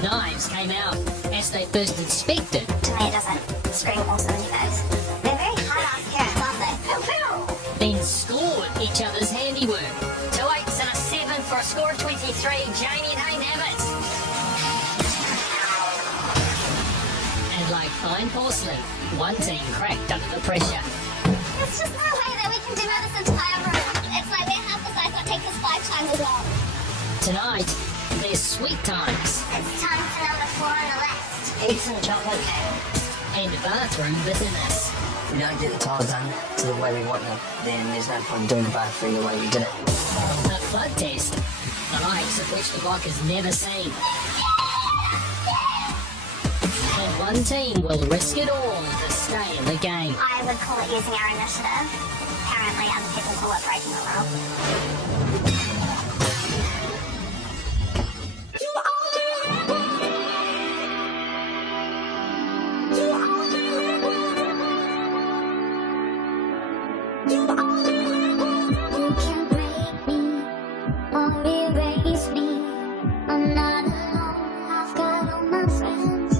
The knives came out as they first inspected. To me, it doesn't scream awesome in your face. They're very hard-ass parents, aren't they? Then scored each other's handiwork. 2 8s and a 7 for a score of 23. Jamie and Hayne have it. And like fine porcelain, one team cracked under the pressure. There's just no way that we can do this entire room. It's like we're half the size, so it takes us 5 times as long. Tonight, there's sweet times. It's time for number 4 on the list. Eat some chocolate cake. And bathroom business. If we don't get the tiles done to the way we want them, then there's no point doing the bathroom the way we did it. A flood test, the likes of which the block has never seen. And one team will risk it all to stay in the game. I would call it using our initiative. Apparently, other people call it breaking the law. You can't break me or erase me. I'm not alone, I've got all my friends.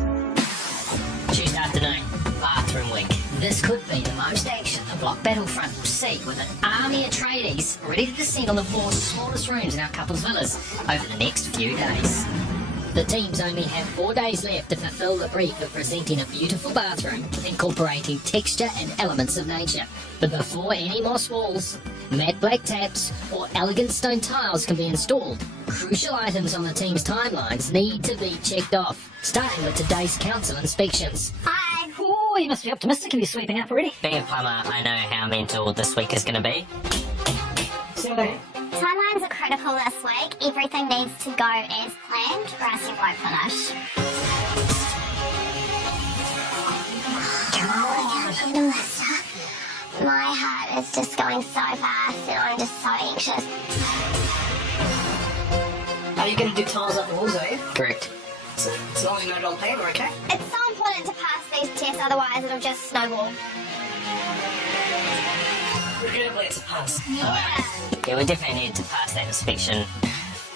Tuesday afternoon, bathroom week. This could be the most action the block battlefront will see, with an army of tradies ready to descend on the 4 smallest rooms in our couples villas over the next few days. The teams only have 4 days left to fulfill the brief of presenting a beautiful bathroom incorporating texture and elements of nature. But before any moss walls, matte black taps, or elegant stone tiles can be installed, crucial items on the team's timelines need to be checked off, starting with today's council inspections. Hi. Oh, you must be optimistic if you're sweeping up already. Being a plumber, I know how mental this week is going to be. Timelines are critical this week. Everything needs to go as planned, or else you won't finish. Come on, Melissa. My heart is just going so fast, and I'm just so anxious. Are you going to do tiles up the walls, are you? Correct. So long as you know it on plan, we're okay? It's so important to pass these tests, otherwise it'll just snowball. Regrettably, it's a pass. Yeah. Yeah, we definitely need to pass that inspection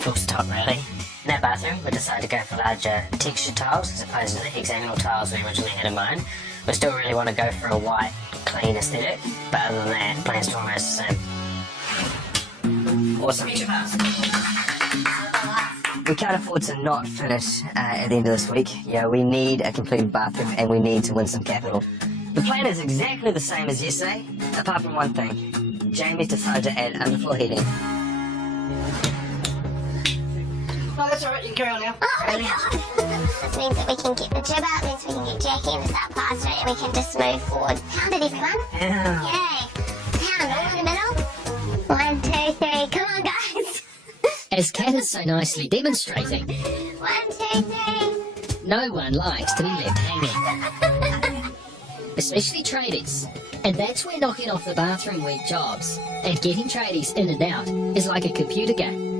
full stop, really. In that bathroom, we decided to go for larger textured tiles as opposed to the hexagonal tiles we originally had in mind. We still really want to go for a white, clean aesthetic, but other than that, plans are almost the same. Awesome. Future pass. We can't afford to not finish at the end of this week. Yeah, we need a completed bathroom and we need to win some capital. The plan is exactly the same as yesterday, apart from one thing. Jamie decided to add underfloor heating. No, that's alright, you can carry on now. Oh my god. This means that we can get the jib out, means we can get Jackie in to start plastering, and we can just move forward. Pound it, everyone. Yeah. Yay. Pound, all in the middle. 1, 2, 3. Come on, guys. As Kat is so nicely demonstrating, 1, 2, 3. no one likes to be left hanging, especially tradies. And that's where knocking off the bathroom week jobs and getting tradies in and out is like a computer game.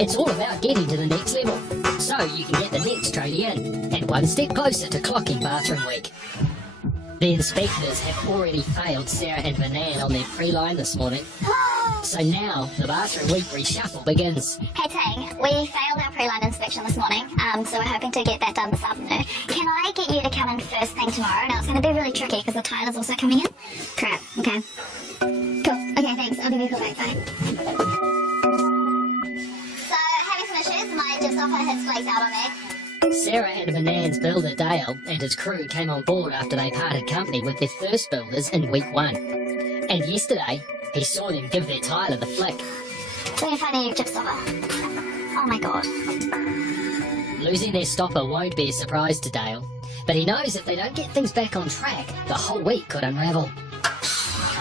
It's all about getting to the next level, so you can get the next tradie in, and one step closer to clocking bathroom week. The inspectors have already failed Sarah and Vanan on their pre-line this morning, so now the bathroom week reshuffle begins. Hey Tang, we failed our pre-line inspection this morning, so we're hoping to get that done this afternoon. Can I get you to come in first thing tomorrow? Now it's going to be really tricky because the tiler's also coming in. Crap, okay. Cool, okay thanks, I'll give you a call back, bye. So, having some issues, my jib stopper has flaked out on me. Sarah and Vanan's builder Dale and his crew came on board after they parted company with their first builders in week 1. And yesterday, he saw them give their tiler the flick. We're going to find a new jib stopper. Oh my god. Losing their stopper won't be a surprise to Dale, but he knows if they don't get things back on track, the whole week could unravel.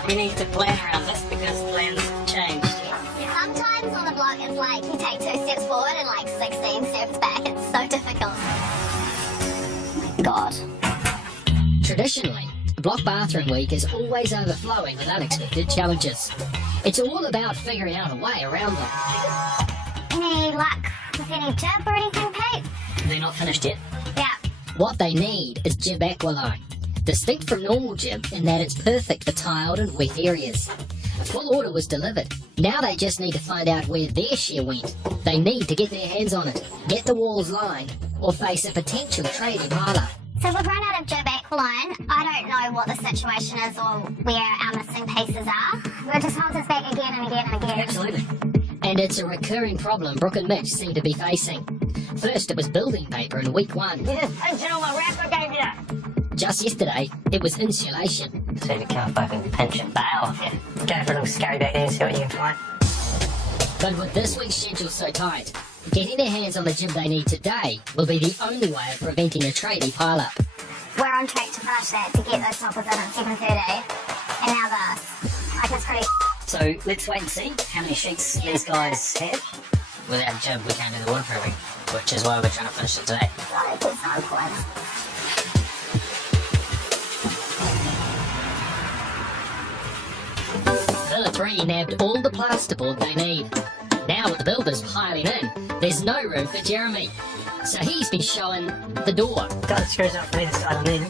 We need to plan around this because plans changed. Sometimes on the block it's like you take 2 steps forward and like 16 steps back. It's so difficult. Oh my god. Traditionally, Block Bathroom Week is always overflowing with unexpected challenges. It's all about figuring out a way around them. Any luck with any jib or anything, Pete? They're not finished yet. Yeah. What they need is Jib Aqualine, distinct from normal Jib in that it's perfect for tiled and wet areas. A full order was delivered. Now they just need to find out where their share went. They need to get their hands on it, get the walls lined, or face a potential tradie pileup. So we've run out of Joe Backline. I don't know what the situation is or where our missing pieces are. We're just holds us back again and again and again. Absolutely. And it's a recurring problem Brooke and Mitch seem to be facing. First, it was building paper in week 1. You just punch it on my wrap I gave you. Just yesterday, it was insulation. So we can't fucking pinch and bail off you. Go for a little scurry back there and see what you can find. But with this week's schedule so tight, getting their hands on the gym they need today will be the only way of preventing a tradie pileup. We're on track to finish that to get those toppers in at 7:30. And now this. Like, it's pretty. So let's wait and see how many sheets these guys have. Without Jib, we can't do the waterproofing, which is why we're trying to finish it today. Like, it's no point. Villa 3 nabbed all the plasterboard they need. Now with the builders piling in, there's no room for Jeremy. So he's been showing the door. Got the screws up from either side on there.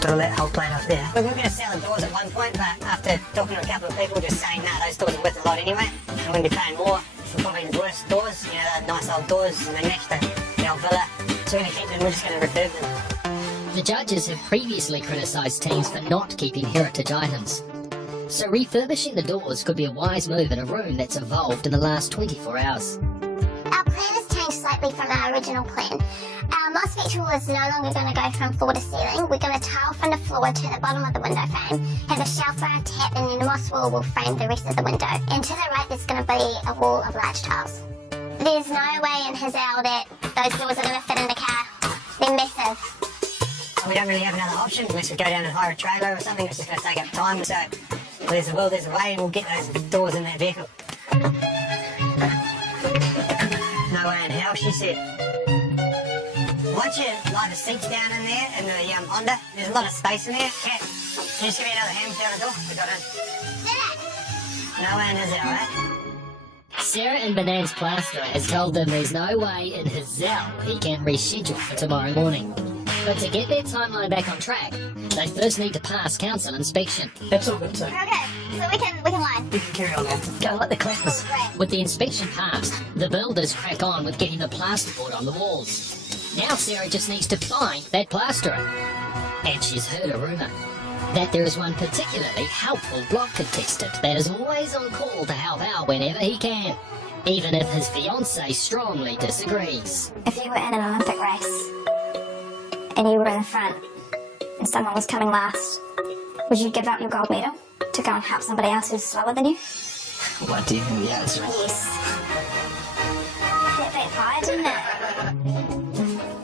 Got all that whole plate up there. We were going to sell the doors at one point, but after talking to a couple of people, just saying, nah, those doors are worth a lot anyway. I'm going to be paying more for probably the worst doors, you know, the nice old doors, and they match the old Villa. So we're going to keep them, we're just going to refurb them. The judges have previously criticised teams for not keeping heritage items. So refurbishing the doors could be a wise move in a room that's evolved in the last 24 hours. Our plan has changed slightly from our original plan. Our moss feature was no longer going to go from floor to ceiling. We're going to tile from the floor to the bottom of the window frame, have a shelf for our tap, and then the moss wall will frame the rest of the window. And to the right there's going to be a wall of large tiles. There's no way in Hazel that those doors are going to fit in the car. They're massive. We don't really have another option unless we go down and hire a trailer or something. It's just going to take up time. So there's a will, there's a way, and we'll get those doors in that vehicle. No way in hell, she said. Once you lie the seats down in there, in the Honda, there's a lot of space in there. Cat, can you just give me another hand down the door? We got it. No way in Hazel, right? Sarah and Banan's plasterer has told them there's no way in his Zell he can reschedule for tomorrow morning. But to get their timeline back on track, they first need to pass council inspection. That's all good, too. Okay, so we can line. You can carry on now. Go, let the clappers. Great. With the inspection passed, the builders crack on with getting the plasterboard on the walls. Now Sarah just needs to find that plasterer. And she's heard a rumour that there is one particularly helpful block contestant that is always on call to help out whenever he can, even if his fiancée strongly disagrees. If you were in an Olympic race and you were in the front and someone was coming last, would you give up your gold medal to go and help somebody else who's slower than you? What do you think the answer is? Yes. That backfired, didn't it?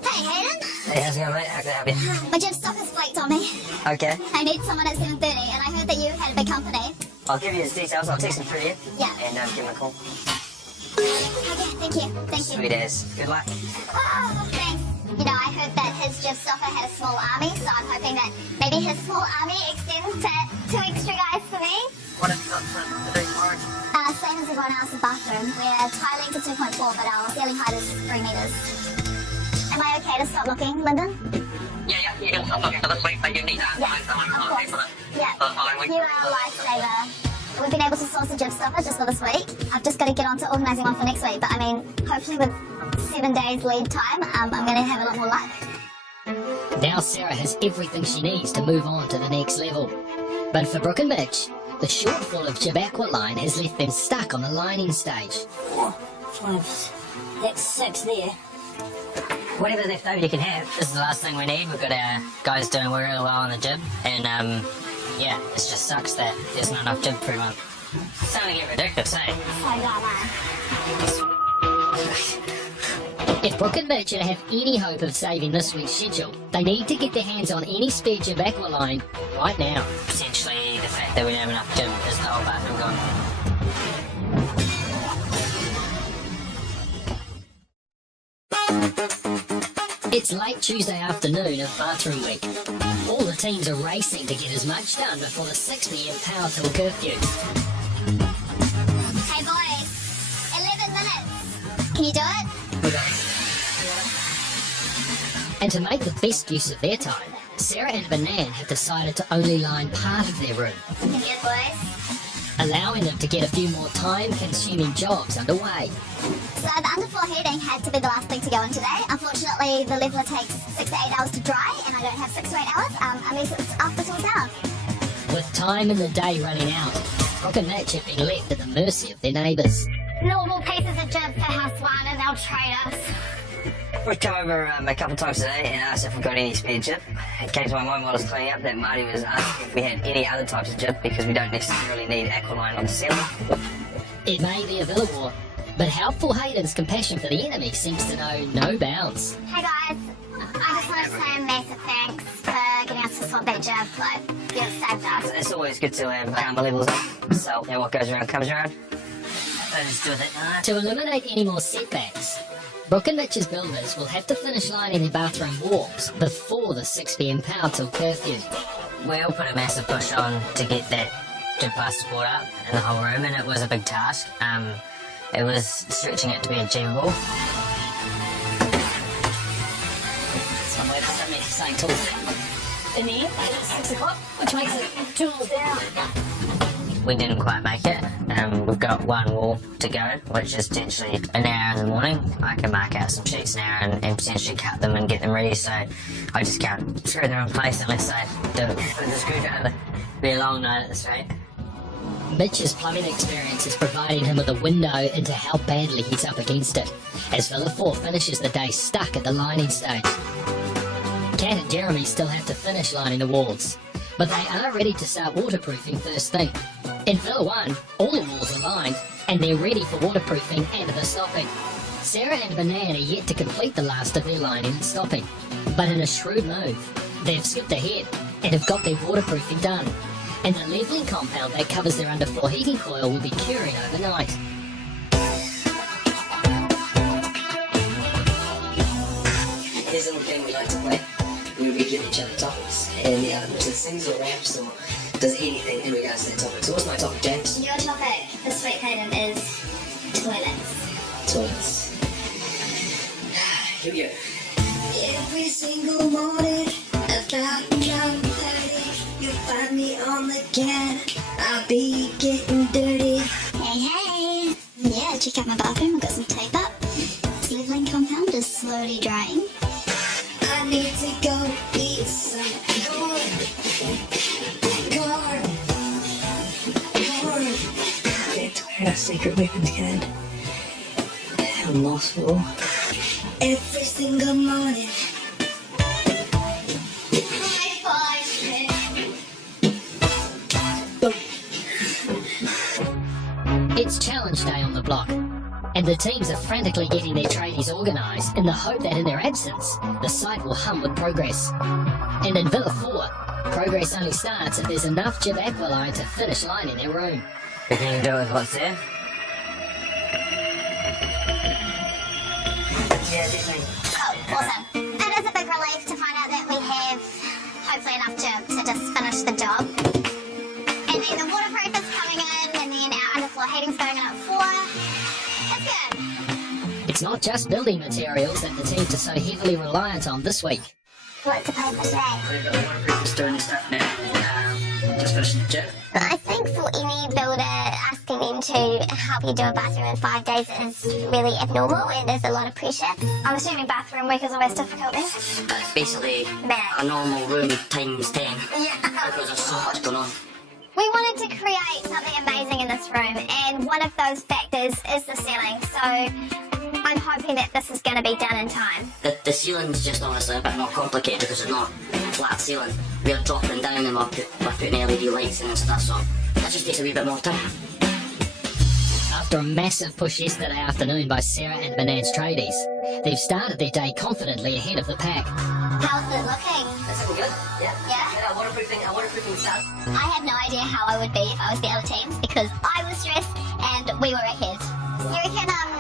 Hey, Hayden. Hey, how's it going, mate? How can I help you? My gym stopper's flaked on me. Okay. I need someone at 7:30, and I heard that you had a big company. I'll give you his details. I'll text him through you. Yeah. And give him a call. Okay, thank you. Thank you. Sweet as. Good luck. Oh, thanks. You know, I heard that his gym stopper had a small army, so I'm hoping that maybe his small army extends to 2 extra guys for me. What have you got for the day tomorrow? Same as everyone else's bathroom. We're tiling to 2.4, but our ceiling height is 3 meters. Am I okay to stop looking, Lyndon? Yeah, you can stop looking for this week, but you need to find someone of to pay for course. it Yeah. for the following week. You are a lifesaver. We've been able to source a gym stopper just for this week. I've just got to get on to organising one for next week, but I mean, hopefully with 7 days lead time, I'm going to have a lot more luck. Now Sarah has everything she needs to move on to the next level. But for Brooke and Mitch, the shortfall of Jib Aqualine has left them stuck on the lining stage. 5. That's 6 there. Whatever left over you can have. This is the last thing we need. We've got our guys doing really well on the jib, and yeah, it just sucks that there's not enough jib for everyone. It's starting to get ridiculous, eh? If Brooke and Mitch are to have any hope of saving this week's schedule, they need to get their hands on any spare Jib Aqualine right now. Potentially the fact that we don't have enough jib is the whole bathroom gone. It's late Tuesday afternoon of bathroom week. All the teams are racing to get as much done before the 6 p.m. power till curfew. Hey boys, 11 minutes. Can you do it? And to make the best use of their time, Sarah and Banan have decided to only line part of their room. Can you do it, boys? allowing them to get a few more time-consuming jobs underway. So the underfloor heating had to be the last thing to go in today. Unfortunately, the leveler takes 6 to 8 hours to dry, and I don't have 6 to 8 hours unless it's after tools out. With time in the day running out, Brooke and Mitch have been left at the mercy of their neighbours. Normal pieces of jib for house one, and they'll trade us. We've come over a couple of times today and asked if we've got any spare jib. It came to my mind while I was cleaning up that Marty was asking if we had any other types of jib because we don't necessarily need Aqualine on the ceiling. It may be a villa war, but helpful Hayden's compassion for the enemy seems to know no bounds. Hey guys, I just want to say a massive thanks for getting us to swap that jib. Like, you've saved us. It's always good to have karma levels up, so yeah, what goes around comes around. Let's do it. To eliminate any more setbacks, Brooke and Mitch's builders will have to finish lining their bathroom walls before the 6 PM power till curfew. We all put a massive push on to get that jib plasterboard up in the whole room, and it was a big task. It was stretching it to be achievable. That's one way to start me saying tools. In the end, it's 6 o'clock, which makes it tools down. We didn't quite make it. We've got one wall to go, which is potentially an hour in the morning. I can mark out some sheets now and potentially cut them and get them ready, so I just can't screw them in place unless I do it with a screwdriver. Be a long night at this rate. Mitch's plumbing experience is providing him with a window into how badly he's up against it, as Villa 4 finishes the day stuck at the lining stage. Kat and Jeremy still have to finish lining the walls, but they are ready to start waterproofing first thing. In Villa 1, all the walls are lined, and they're ready for waterproofing and the stopping. Sarah and Banan are yet to complete the last of their lining and stopping, but in a shrewd move, they've skipped ahead and have got their waterproofing done, and the levelling compound that covers their underfloor heating coil will be curing overnight. Here's a little game we like to play. We give each other topics, and the other person sings or raps or does anything in regards to that topic. So what's my topic, James? Your topic this week, Hayden, is toilets. Toilets. Here we go. Every single morning, about 9:30, you'll find me on the can. I'll be getting dirty. Hey, hey! Yeah, check out my bathroom. I've got some tape up. This leveling compound is slowly drying. I need to go eat some corn. That's where our secret weapons can. I'm lost all. Every single morning. High five! It's challenge day on the block, and the teams are frantically getting their tradies organised in the hope that in their absence, the site will hum with progress. And in Villa 4, progress only starts if there's enough jib aqualine to finish lining their room. We can do it with what's there. Yeah, definitely. Oh, awesome. It is a big relief to find out that we have hopefully enough jib to just finish the job. And then the waterproof is coming in, and then our underfloor heating's going in at 4. That's good. It's not just building materials that the teams are so heavily reliant on this week. What to pay for today? We've got the waterproof doing this stuff now. Just finishing the jib. I think for any builder, asking them to help you do a bathroom in 5 days is really abnormal, and there's a lot of pressure. I'm assuming bathroom week is always difficult then? It's basically Man. a normal room times 10 Yeah. because there's so much going on. We wanted to create something amazing in this room, and one of those factors is the ceiling, so I'm hoping that this is going to be done in time. The ceiling's just honestly a bit more complicated because it's not flat ceiling. We're dropping down and we're putting LED lights in and stuff, so that just takes a wee bit more time. After a massive push yesterday afternoon by Sarah and Banan's tradies, they've started their day confidently ahead of the pack. How's it looking? That's all good. Yeah. Yeah? Waterproofing stuff. I had no idea how I would be if I was the other teams because I was stressed and we were ahead.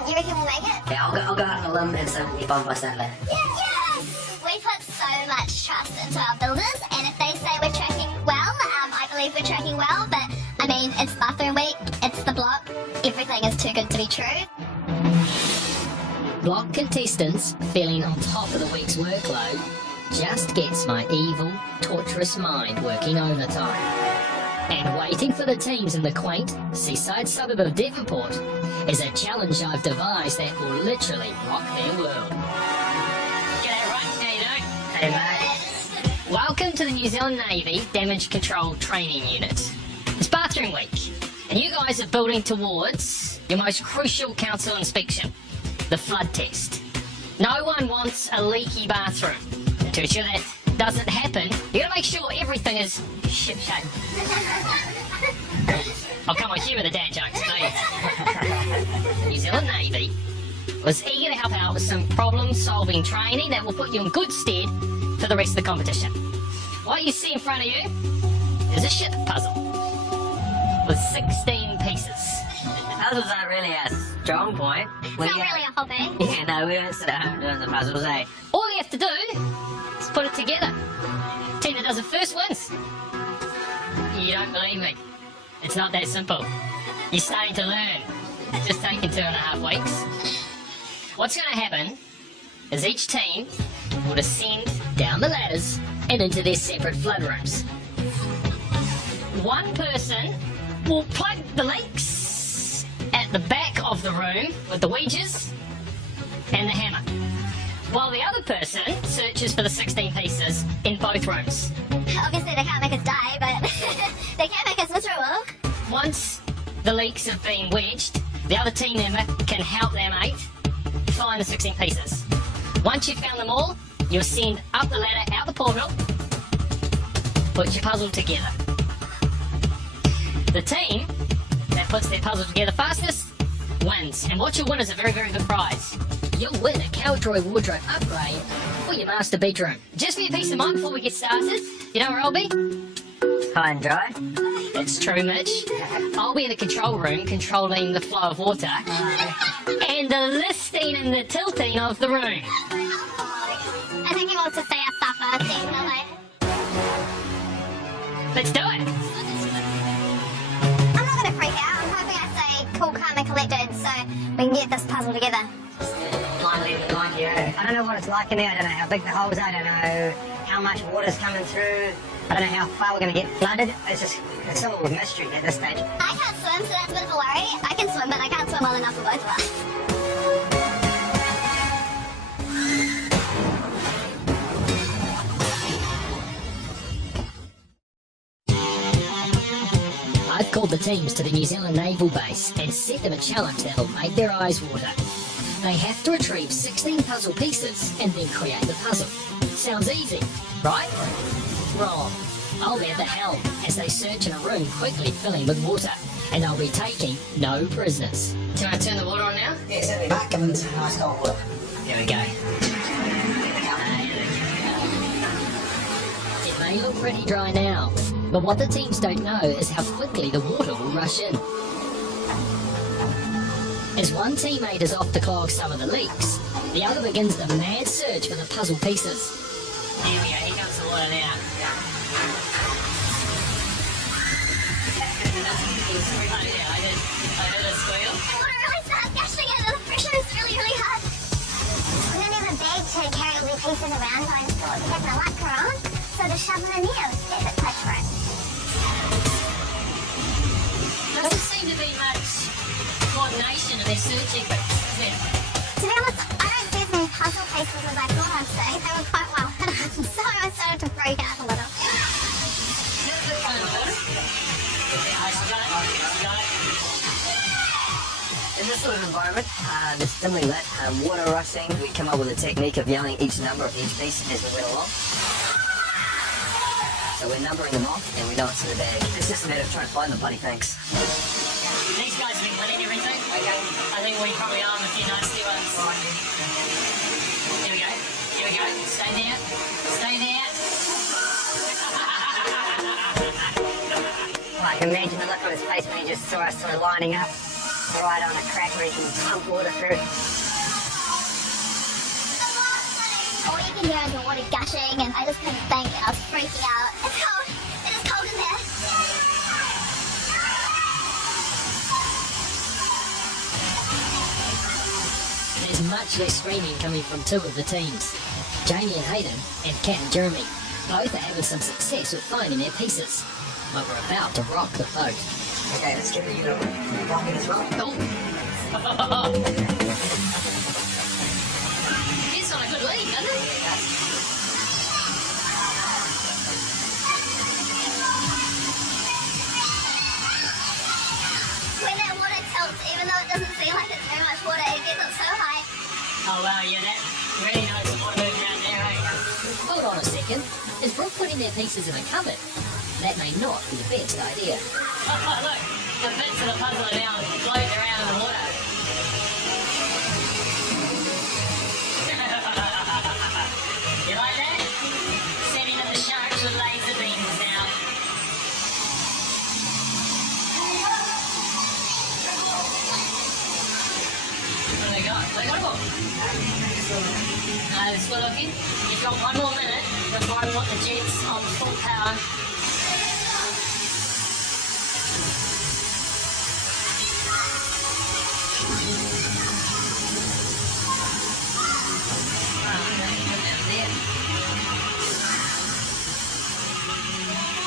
You reckon we'll make it? Yeah, I'll go out on a limb and 75%. Yes! We put so much trust into our builders, and if they say we're tracking well, I believe we're tracking well, but I mean, it's bathroom week, it's the block, everything is too good to be true. Block contestants, feeling on top of the week's workload, just gets my evil, torturous mind working overtime. And waiting for the teams in the quaint seaside suburb of Devonport is a challenge I've devised that will literally rock their world. G'day, right? How you doing? Hey, mate. Welcome to the New Zealand Navy Damage Control Training Unit. It's bathroom week, and you guys are building towards your most crucial council inspection, the flood test. No one wants a leaky bathroom. To ensure that doesn't happen, you gotta make sure everything is ship-shape. Oh, come on, humour the dad jokes, please. The New Zealand Navy was eager to help out with some problem-solving training that will put you in good stead for the rest of the competition. What you see in front of you is a ship puzzle with 16 pieces. Puzzles aren't really our strong point. It's not really a hobby. Yeah, no, we don't sit at home doing the puzzles, eh? All you have to do is put it together. Team that does it first wins. You don't believe me? It's not that simple. You're starting to learn. It's just taken 2.5 weeks. What's going to happen is each team will descend down the ladders and into their separate flood rooms. One person will plug the leaks at the back of the room with the wedges and the hammer, while the other person searches for the 16 pieces in both rooms. Obviously they can't make us die, but they can make us miserable. Once the leaks have been wedged, the other team member can help their mate find the 16 pieces. Once you've found them all, you'll ascend up the ladder, out the portal, put your puzzle together. The team that puts their puzzle together fastest wins. And what you'll win is a very, very good prize. You'll win a Cowdroy wardrobe upgrade for your master bedroom. Just for your peace of mind before we get started, you know where I'll be? High and dry. It's true, Mitch. I'll be in the control room controlling the flow of water and the listing and the tilting of the room. I think he wants to see us suffer, definitely. Let's do it. I'm not going to freak out. I'm hoping I stay cool, calm and collected so we can get this puzzle together. I don't know what it's like in there. I don't know how big the holes are. I don't know how much water's coming through. I don't know how far we're going to get flooded. It's still a mystery at this stage. I can't swim, so that's a bit of a worry. I can swim, but I can't swim well enough for both of us. I've called the teams to the New Zealand Naval Base and set them a challenge that'll make their eyes water. They have to retrieve 16 puzzle pieces and then create the puzzle. Sounds easy, right? Wrong. I'll be at the helm as they search in a room quickly filling with water, and I'll be taking no prisoners. Do you want to turn the water on now? Yeah, certainly, Mark. Give them some nice cold water. There we go. It may look pretty dry now, but what the teams don't know is how quickly the water will rush in. As one teammate is off to clog some of the leaks, the other begins the mad search for the puzzle pieces. Here we go, here comes the water now. Oh yeah, I did a squeal. I want to really start gushing it. The pressure is really, really hard. We don't have a bag to carry all the pieces around going to get the locker on, so just shove them in here. Get the push for it. Doesn't seem to be much coordination in their searching, but yeah. To be honest, I don't see as many puzzle pieces as I thought I'd see. They were quite well hidden, so I started to freak out a little. In this sort of environment, that's dimly lit, water rushing, we come up with a technique of yelling each number of each piece as we went along. So we're numbering them off and we know it's in the bag. It's just a matter of trying to find the bloody things. These guys have been winning everything. Okay. I think we probably are with a few nasty ones. Here we go. Here we go. Stay there. Stay there. Like, imagine the look on his face when he just saw us sort of lining up right on a crack where he can pump water through. All you can hear is the water gushing, and I just couldn't think, and I was freaking out. It's cold. It is cold in there. There's much less screaming coming from two of the teams, Jamie and Hayden and Kat and Jeremy. Both are having some success with finding their pieces. but we're about to rock the boat. Okay, let's give you a rocket as well. Oh. It's on a good lead, doesn't it? When that water tilts, even though it doesn't seem like it's very much water, it gets up so high. Oh wow, yeah, that really knows the water moving down there, eh? Hold on a second. Is Brooke putting their pieces in a cupboard? That may not be the best idea. Oh, look, the bits of the puzzle are now floating around in the water. You like that? Setting up the sharks with laser beams now. What do they got? They got a book. It's good looking. You've got 1 more minute before I put the jets on full power.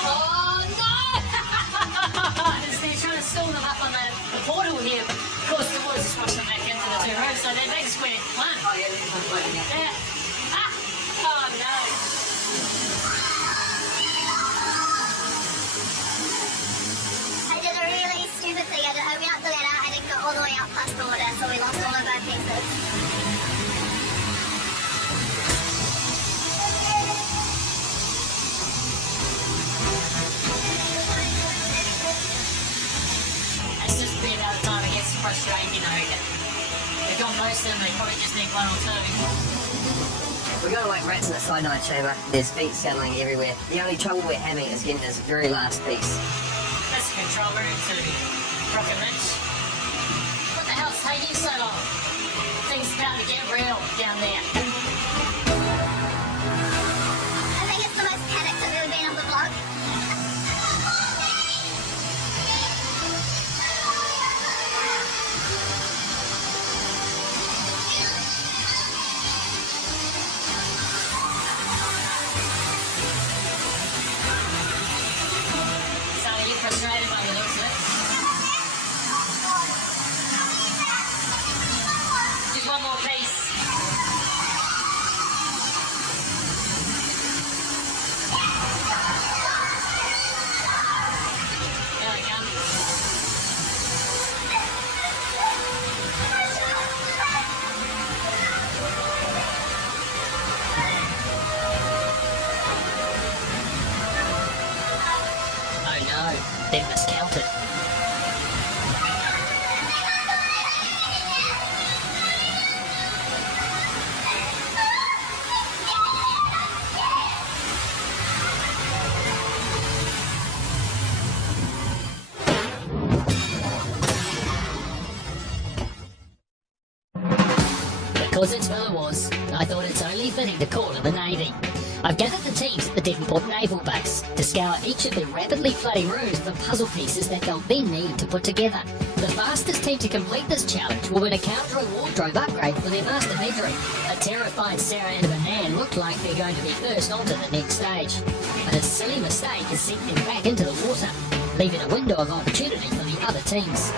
Oh no! They're trying to stall them up on the portal here. Of course, the water's just washing back into the two roofs, so they're big square. One. Oh yeah, this one's floating out. Yeah. Ah! Oh no! I did a really stupid thing. I opened up the ladder, I didn't go all the way up past the water, so we lost all of our pieces. It's just a bit about the time it gets frustrating, you know. They've got most of them, they probably just need 1 or 2. We're going to like rats in the cyanide chamber. There's feet scuttling everywhere. The only trouble we're having is getting this very last piece. That's the control room to Rocket Ridge. What the hell's taking so long? Things about to get real down there. I think it's the most panicked I've ever been on the vlog. So are you frustrated by the looks of it? Just 1 more piece. There they come. Oh no, they've miscounted. Because it's Villa Wars, I thought it's only fitting to call in the Navy. I've gathered the teams at the Devonport Naval Base to scour each of the rapidly flooding rooms for puzzle pieces that they'll then need to put together. The fastest team to complete this challenge will win a counter and wardrobe upgrade for their master bedroom. A terrified Sarah and Banan look like they're going to be first onto the next stage. But a silly mistake has sent them back into the water, leaving a window of opportunity for the other teams.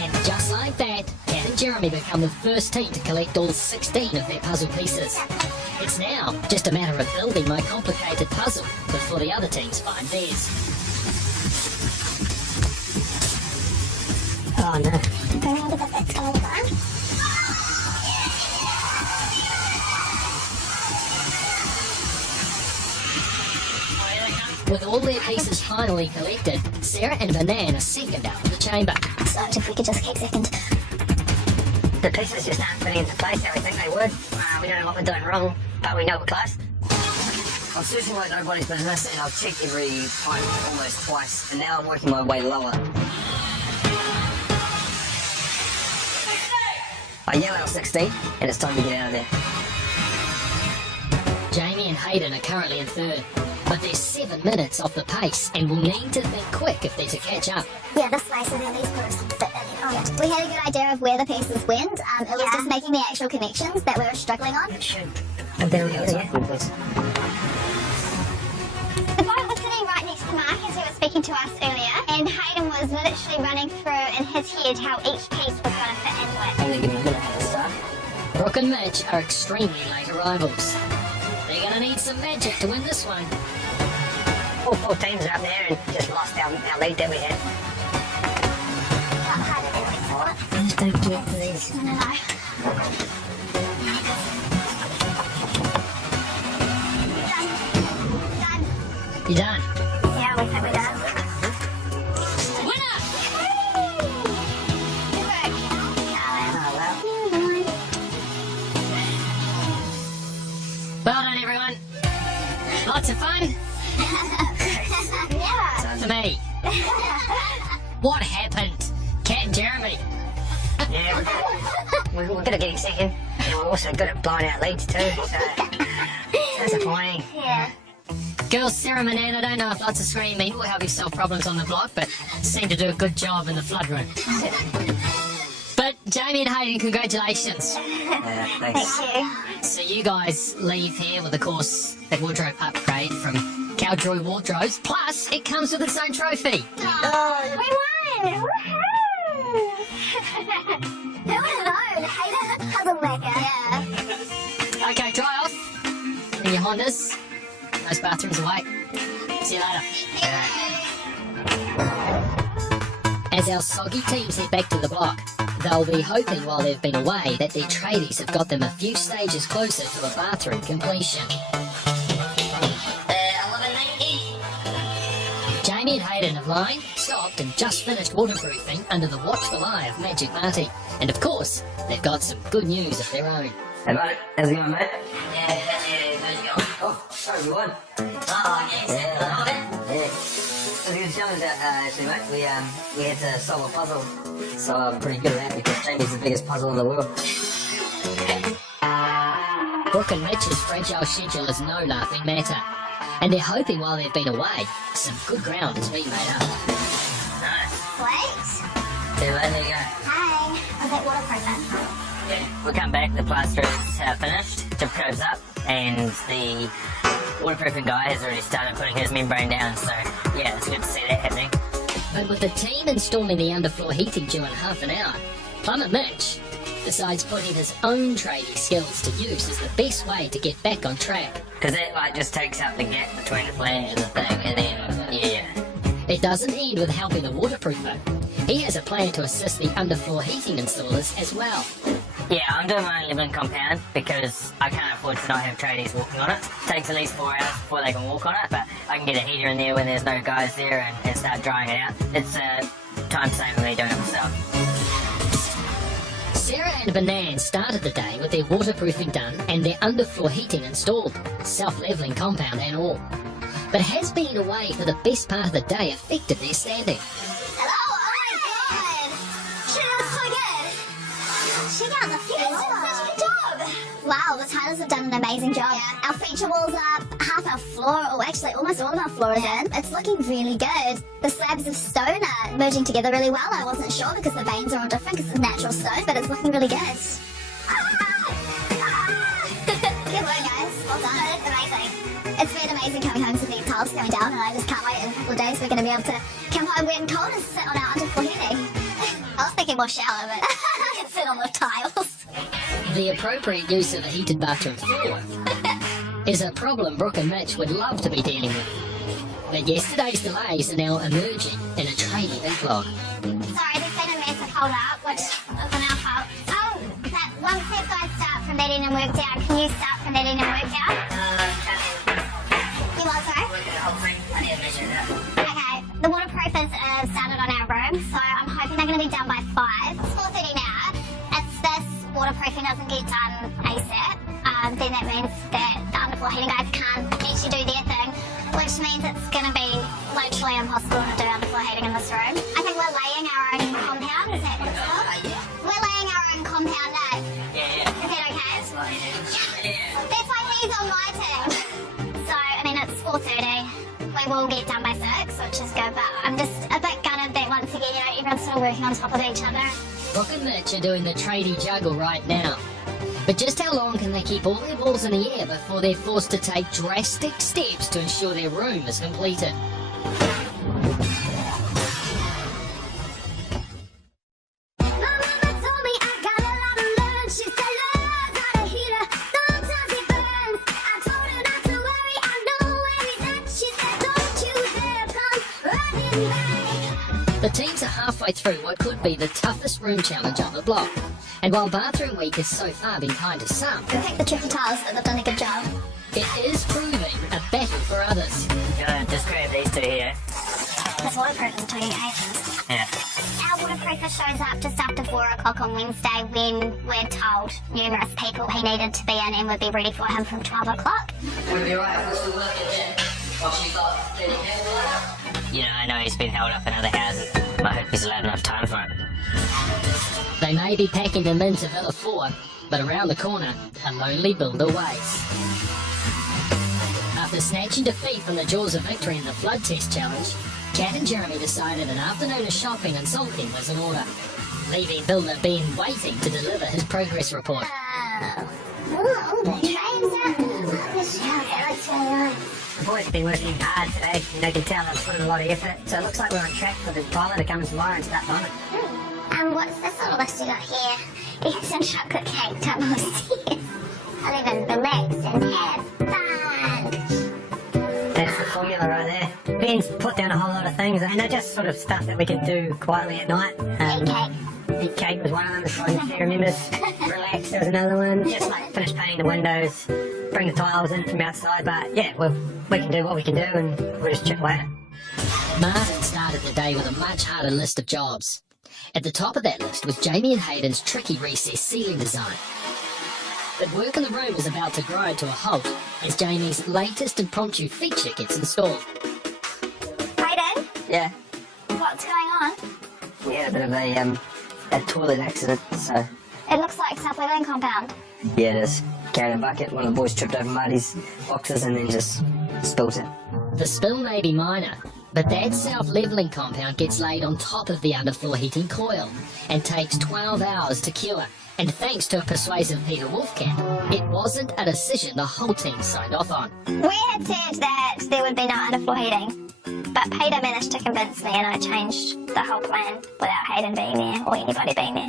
And just like that, Kat and Jeremy become the first team to collect all 16 of their puzzle pieces. It's now just a matter of building my complicated puzzle before the other teams find theirs. Oh no. Remember that that's going to go. With all their pieces finally collected, Sarah and Banan are second out of the chamber. So if we could just keep second. The pieces just aren't fitting into place how we think they would. We don't know what we're doing wrong, but we know we're close. I'm searching like nobody's business, and I've checked every time almost twice, and now I'm working my way lower. I yell out 16, and it's time to get out of there. Jamie and Hayden are currently in third, but they're 7 minutes off the pace and will need to think quick if they're to catch up. Yeah, this way, so then these put us fit in. We had a good idea of where the pieces went. It was just making the actual connections that we were struggling on. And there we go. Yeah. The boat was sitting right next to Mark as he was speaking to us earlier, and Hayden was literally running through in his head how each piece was going to fit into it. I'm gonna give you a little head start. Brooke and Mitch are extremely late arrivals. They're gonna need some magic to win this one. All 4 teams are up there and just lost our lead that we had. What harder than we thought. Just don't do it for these. No. Done. You done? Yeah, we think we're done. Winner! Good work. Well done, everyone. Lots of fun. Yeah. Time for me. What happened? Cat and Jeremy. Yeah, we're good at getting second. And we're also good at blowing out leads too, so it's disappointing. Yeah. Girls, Sarah and Ann, I don't know if lots of screaming will help you solve problems on the block, but seem to do a good job in the flood room. But Jamie and Hayden, congratulations. Thanks. Thank you. So you guys leave here with, of course, that wardrobe upgrade from Cowdroy Wardrobes, plus it comes with its own trophy. Oh, we won! Woohoo! Who would have known? Hayden, puzzle maker. Yeah. Okay, dry off in your Hondas. Those bathrooms away. See you later. As our soggy teams head back to the block, they'll be hoping while they've been away that their tradies have got them a few stages closer to a bathroom completion. 1190. Jamie and Hayden have lined, stopped and just finished waterproofing under the watchful eye of Magic Marty. And of course, they've got some good news of their own. Hey mate, how's it going, mate? Yeah, how's it going? Oh, sorry, we won. Oh, yes. Yeah. It was a good challenge, actually, mate. We had to solve a puzzle, so I'm pretty good at that because Jamie's the biggest puzzle in the world. Brooke and Mitch's fragile schedule is no laughing matter. And they're hoping while they've been away, some good ground has been made up. Nice. Wait. Yeah, mate, there you go. Hi. Was that waterproofing? We come back, the plaster is finished, tip coat's up, and the waterproofing guy has already started putting his membrane down, so yeah, it's good to see that happening. But with the team installing the underfloor heating due in half an hour, Plumber Mitch decides putting his own tradie skills to use is the best way to get back on track. Because that like just takes up the gap between the flange and the thing, and then, yeah. It doesn't end with helping the waterproofer. He has a plan to assist the underfloor heating installers as well. Yeah, I'm doing my own leveling compound because I can't afford to not have tradies walking on it. It takes at least 4 hours before they can walk on it, but I can get a heater in there when there's no guys there and start drying it out. It's time saving me doing it myself. Sarah and Banan started the day with their waterproofing done and their underfloor heating installed, self-leveling compound and all. But has being away for the best part of the day affected their standing? Hello. Oh my god. She looks so good. Check out the features. Such a good job. Wow, the tilers have done an amazing job. Yeah. Our feature wall's up, half our floor, or actually almost all of our floor is in. It's looking really good. The slabs of stone are merging together really well. I wasn't sure because the veins are all different because it's natural stone, but it's looking really good. Good work, guys. Well done. It's amazing. It's been amazing coming home to these tiles going down, and I just can't wait. In a couple of days, we're going to be able to come home wet and cold and sit on our underfloor heating. I was thinking more shower, but I can sit on the tiles. The appropriate use of a heated bathroom floor is a problem Brooke and Mitch would love to be dealing with. But yesterday's delays are now emerging in a tradie backlog. Sorry, there's been a massive hold up, which isn't our fault. Oh, that once these guys start from that end and work down, can you start from that end and work down? You what, sorry? Okay, the waterproof is started on our room, so I'm hoping they're going to be done by 5. It's 4:30 now. If this waterproofing doesn't get done ASAP, then that means that the underfloor heating guys can't actually do their thing, which means it's going to be literally impossible to do underfloor heating in this room. I think we're laying our own compound, is that what it's called? We're laying our own compound now. Yeah. Is that okay? That's why he's on my team. So, I mean, it's 4:30. We will get done by 6, which is good, but I'm just a bit gutted that once again, you know, everyone's sort of working on top of each other. Brooke and Mitch are doing the tradie juggle right now. But just how long can they keep all their balls in the air before they're forced to take drastic steps to ensure their room is completed? My mama told me I got a lot to learn. She said love's not a heater, sometimes it burns. I told her not to worry, I know where he's at. She said don't you dare come running back. The teams are halfway through what could be the toughest room challenge on the block. And while Bathroom Week has so far been kind to some, We picked the tricky tiles, but they've done a good job. it is proving a battle for others. Gonna describe these two here. This waterproof is a 28. Yeah. Our waterproofer shows up just after 4 o'clock on Wednesday when we're told numerous people he needed to be in and would be ready for him from 12 o'clock. Would it be right if we're still working there? While she's got 30 minutes? You know, I know he's been held up in other houses. I hope he's allowed enough time for it. They may be packing them into Villa 4, but around the corner, a lonely builder waits. After snatching defeat from the jaws of victory in the Flood Test Challenge, Kat and Jeremy decided an afternoon of shopping and sulking was in order, leaving Builder Ben waiting to deliver his progress report. The boys have been working hard today, and they can tell they've put in a lot of effort. So it looks like we're on track for the tiler to come tomorrow and start on it. What's this little list you got here? Eggs and chocolate cake, toast. I'll even relax and have fun. That's the formula right there. Ben's put down a whole lot of things, and they're just sort of stuff that we can do quietly at night. Eat cake. Eat cake was one of them, as far as she remembers. Relax, there was another one. Just like finish painting the windows, bring the tiles in from outside. But yeah, we can do what we can do, and we'll just chip later. Martin started the day with a much harder list of jobs. At the top of that list was Jamie and Hayden's tricky recess ceiling design. But work in the room is about to grow to a halt as Jamie's latest impromptu feature gets installed. Hayden, Yeah. what's going on? We had a bit of a toilet accident, so It looks like self-leveling compound. yeah, it is. Carried a bucket, one of the boys tripped over Marty's boxes and then just spilt it. The spill may be minor, but that self-leveling compound gets laid on top of the underfloor heating coil and takes 12 hours to cure. And thanks to a persuasive Peter Wolfcamp, it wasn't a decision the whole team signed off on. We had said that there would be no underfloor heating, but Peter managed to convince me and I changed the whole plan without Hayden being there or anybody being there.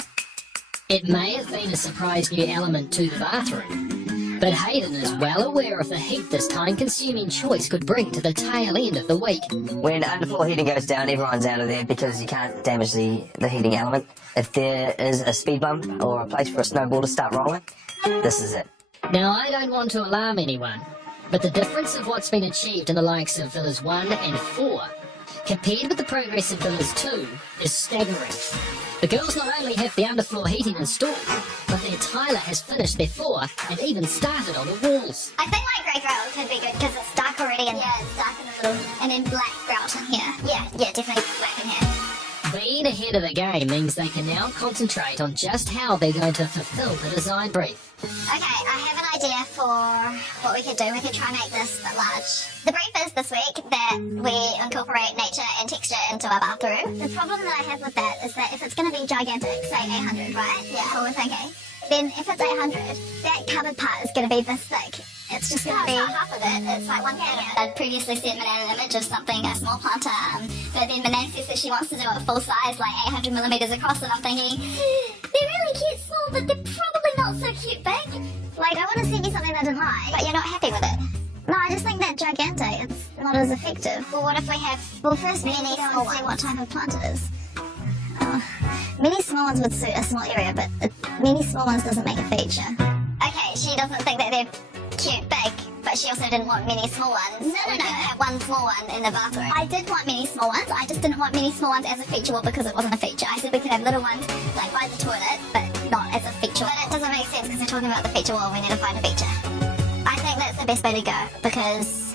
It may have been a surprise new element to the bathroom, but Hayden is well aware of the heat this time-consuming choice could bring to the tail end of the week. When underfloor heating goes down, everyone's out of there because you can't damage the heating element. If there is a speed bump or a place for a snowball to start rolling, this is it. Now, I don't want to alarm anyone, but the difference of what's been achieved in the likes of Villas 1 and 4, compared with the progress of Villas 2, is staggering. The girls not only have the underfloor heating installed, but their tiler has finished their floor and even started on the walls. I think like grey grout could be good because it's dark already and yeah, it's dark in the middle. And then black grout in here. Yeah, definitely black in here. Being ahead of the game means they can now concentrate on just how they're going to fulfill the design brief. Okay, I have an idea for what we could do. We could try and make this a bit large. The brief is this week that we incorporate nature and texture into our bathroom. The problem that I have with that is that if it's going to be gigantic, say 800, right? Yeah, what we're thinking. Then if it's 800, that cupboard part is going to be this thick. It's just going to be half of it. It's like one cabinet. I'd previously sent Manan an image of something, a small planter, but then Manan says that she wants to do it full size, like 800 millimeters across, and I'm thinking, they're really cute small, but they're probably not so cute big. Like, I want to send you something that I didn't like, but you're not happy with it. No, I just think that gigantic, it's not as effective. Well, what if we have, well, first mini small ones, see what type of plant it is. Many small ones would suit a small area, but many small ones doesn't make a feature. Okay, she doesn't think that they're cute big, but she also didn't want many small ones. No. Have one small one in the bathroom. I did want many small ones. I just didn't want many small ones as a feature wall because it wasn't a feature. I said we could have little ones like by the toilet, but not as a feature. But it doesn't make sense because we're talking about the feature wall. We need to find a feature. I think that's the best way to go because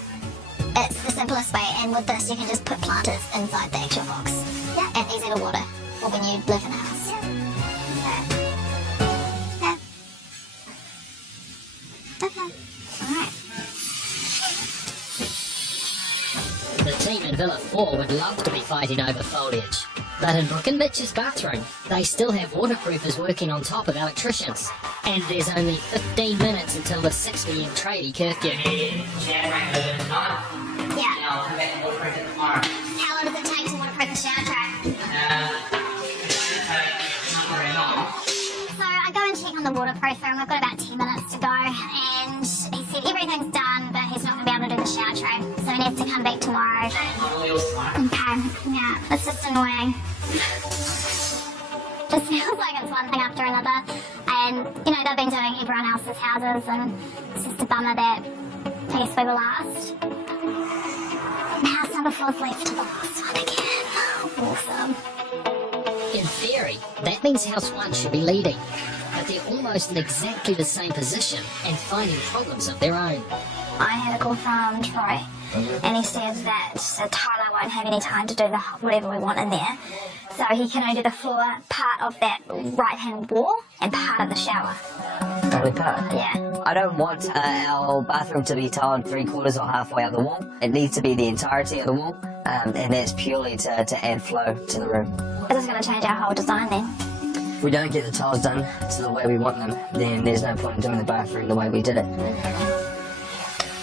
it's the simplest way. And with this, you can just put planters inside the actual box. Yeah. And easy to water. Or when you live in a house. Yeah. Okay. Alright. The team in Villa 4 would love to be fighting over foliage, But in Brooke and Mitch's bathroom, they still have waterproofers working on top of electricians. And there's only 15 minutes until the 6 p.m. tradie curfew. Yeah. How long does it take to waterproof a shower tray? So I go and check on the waterproofer and we've got about 10 minutes to go, and he said everything's done but he's not going to be able to do the shower tray, so he needs to come back tomorrow. Okay, yeah, it's just annoying. Just feels like it's one thing after another, and you know, they've been doing everyone else's houses and it's just a bummer that I guess we were last. And house number 4's left to the last one again. Awesome. In theory, that means House 1 should be leading. But they're almost in exactly the same position and finding problems of their own. I had a call from Troy, and he said that Tyler won't have any time to do whatever we want in there. So he can only do the floor part of that right-hand wall and part of the shower. Only part? Yeah. I don't want our bathroom to be tiled 3/4 or halfway up the wall. It needs to be the entirety of the wall, and that's purely to add flow to the room. This is going to change our whole design then. If we don't get the tiles done to the way we want them, then there's no point in doing the bathroom the way we did it.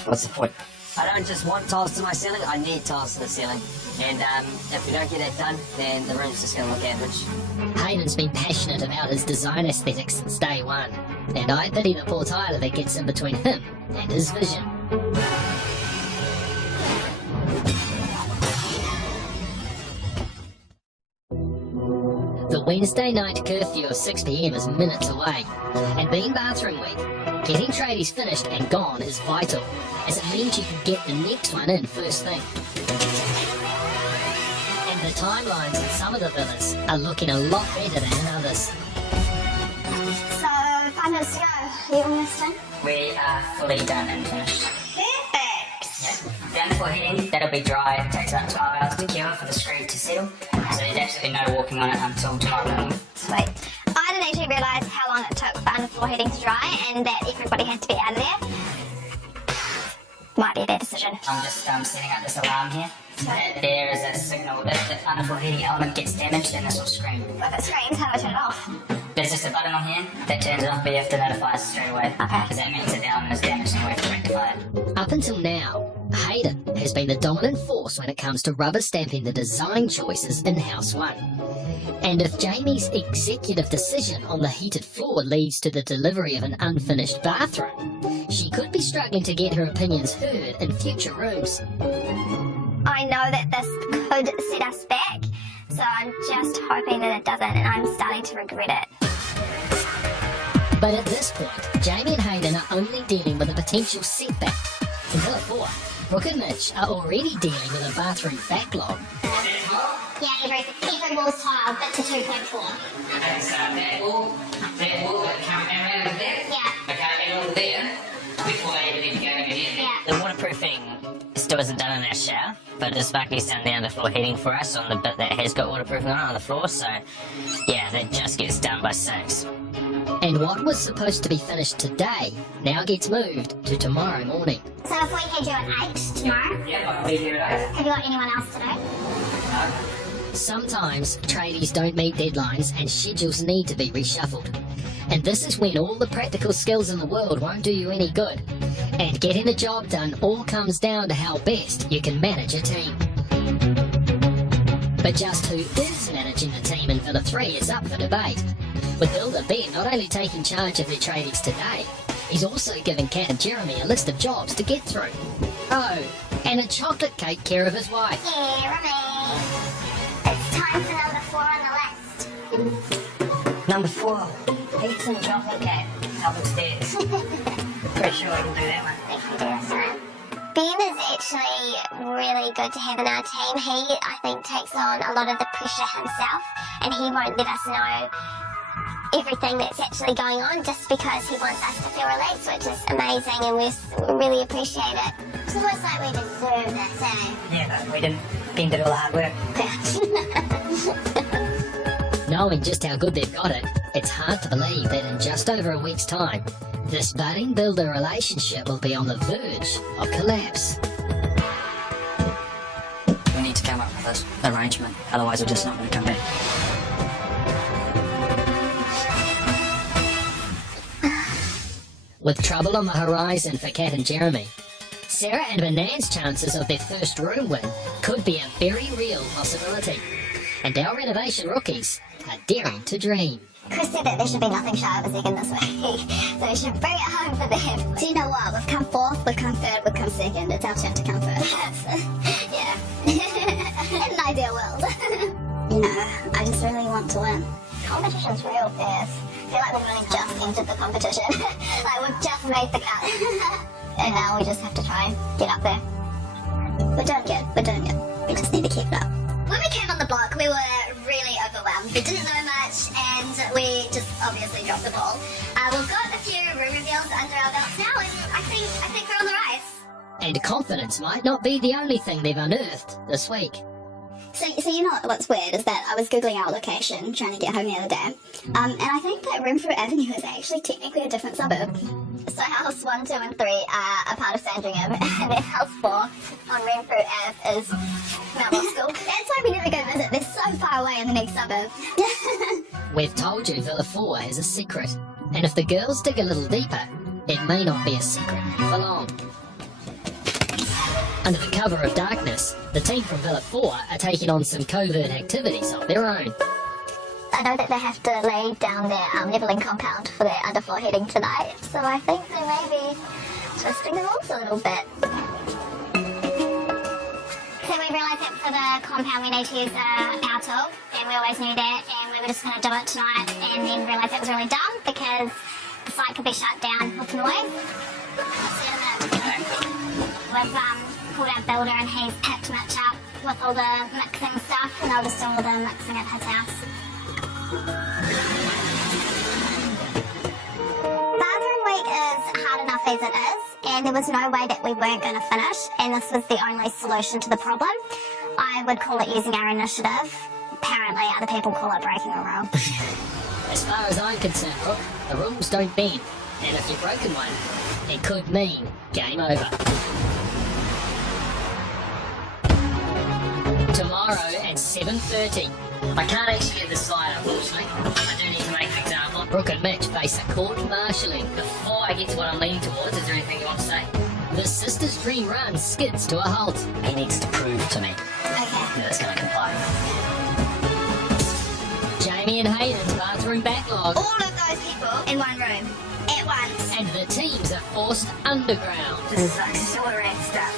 What's the point? I don't just want tiles to my ceiling, I need tiles to the ceiling. And if we don't get that done, then the room's just going to look average. Hayden's been passionate about his design aesthetics since day one, and I pity the poor Tyler that gets in between him and his vision. The Wednesday night curfew of 6 p.m. is minutes away, and being bathroom week, getting tradies finished and gone is vital, as it means you can get the next one in first thing. And the timelines in some of the villas are looking a lot better than in others. So, 5 minutes to go. You almost done? We are fully done and finished. Perfect. Yeah. Done for heating, that'll be dry. It takes about 12 hours to cure for the screed to settle. So there's absolutely no walking on it until tomorrow morning. Sweet. I didn't actually realise how long it took for underfloor heating to dry and that everybody had to be out of there. Might be their decision. I'm just setting up this alarm here. So that there is a signal if the underfloor heating element gets damaged, then this will scream. If it screams, how do I turn it off? There's just a button on here that turns it off, but you have to notify us straight away. Okay. Because that means the element is damaged and we have to rectify it. Up until now, Hayden has been the dominant force when it comes to rubber stamping the design choices in House 1. And if Jamie's executive decision on the heated floor leads to the delivery of an unfinished bathroom, she could be struggling to get her opinions heard in future rooms. I know that this could set us back, so I'm just hoping that it doesn't, and I'm starting to regret it. But at this point, Jamie and Hayden are only dealing with a potential setback. In Villa 4, Brooke and Mitch are already dealing with a bathroom backlog. Yeah, every wall's tiled, but to 2.4. Okay, so that wall got the camera over there. Yeah. Okay, and over there, before they even go in here. Yeah. The waterproofing still isn't done in our shower, but the Sparky's done the underfloor heating for us on the bit that has got waterproofing on the floor, so yeah, that just gets done by 6. And what was supposed to be finished today now gets moved to tomorrow morning. So if we had you at 8 tomorrow, Yeah, I'll be here at 8. have you got anyone else today? Sometimes tradies don't meet deadlines and schedules need to be reshuffled. And this is when all the practical skills in the world won't do you any good. And getting the job done all comes down to how best you can manage a team. But just who is managing the team in Villa 3 is up for debate. With Builder Ben not only taking charge of their tradies today, he's also giving Kat and Jeremy a list of jobs to get through. Oh, and a chocolate cake care of his wife. Jeremy. It's time for number 4 on the list. Number 4, pizza and chocolate cake. Up upstairs. Pretty sure I can do that one. Ben is actually really good to have in our team. He, I think, takes on a lot of the pressure himself, and he won't let us know everything that's actually going on just because he wants us to feel relaxed, which is amazing, and we really appreciate it. It's almost like we deserve this, eh? Yeah, but we didn't. Ben did all the hard work. Knowing just how good they've got it, it's hard to believe that in just over a week's time, this budding builder relationship will be on the verge of collapse. We need to come up with this arrangement. Otherwise, we're just not going to come back. With trouble on the horizon for Kat and Jeremy, Sarah and Manan's chances of their first room win could be a very real possibility. And our renovation rookies are daring to dream. Chris said that there should be nothing shy of a second this week, so we should bring it home for them. Do you know what? We've come fourth, we've come third, we've come second. It's our turn to come first. Yeah. In an ideal world. You know, I just really want to win. Competition's real fierce. I feel like we've really just entered the competition. Like we've just made the cut. And now we just have to try and get up there. We're doing good, we're doing good. We just need to keep it up. When we came on the block, we were really overwhelmed. We didn't know much, and we just obviously dropped the ball. We've got a few room reveals under our belts now, and I think we're on the rise. And confidence might not be the only thing they've unearthed this week. So you know what's weird is that I was googling our location, trying to get home the other day, and I think that Renfrew Avenue is actually technically a different suburb. So house 1, 2 and 3 are a part of Sandringham, and then house 4 on Renfrew Ave is Mount Roskill. That's why we never go visit, they're so far away in the next suburb. We've told you Villa 4 has a secret, and if the girls dig a little deeper, it may not be a secret for long. Under the cover of darkness, the team from Villa 4 are taking on some covert activities of their own. I know that they have to lay down their levelling compound for their underfloor heating tonight, so I think they may be twisting the rules a little bit. So we realised that for the compound we need to use a power tool, and we always knew that, and we were just going to do it tonight, and then realised that was really dumb because the site could be shut down with noise. We've called our builder and he's picked Mitch up with all the mixing stuff, and I'll just do all the mixing at his house. Bathroom week is hard enough as it is, and there was no way that we weren't going to finish, and this was the only solution to the problem. I would call it using our initiative. Apparently other people call it breaking a rule. As far as I'm concerned, Brooke, the rules don't bend, and if you've broken one, it could mean game over. Tomorrow at 7:30. I can't actually get the slide, unfortunately. I do need to make an example. Brooke and Mitch face a court-martialing. Before I get to what I'm leaning towards, is there anything you want to say? The sisters' dream run skids to a halt. He needs to prove to me Okay. that it's going to comply. Jamie and Hayden's bathroom backlog. All of those people in one room at once. And the teams are forced underground. This is like so red stuff.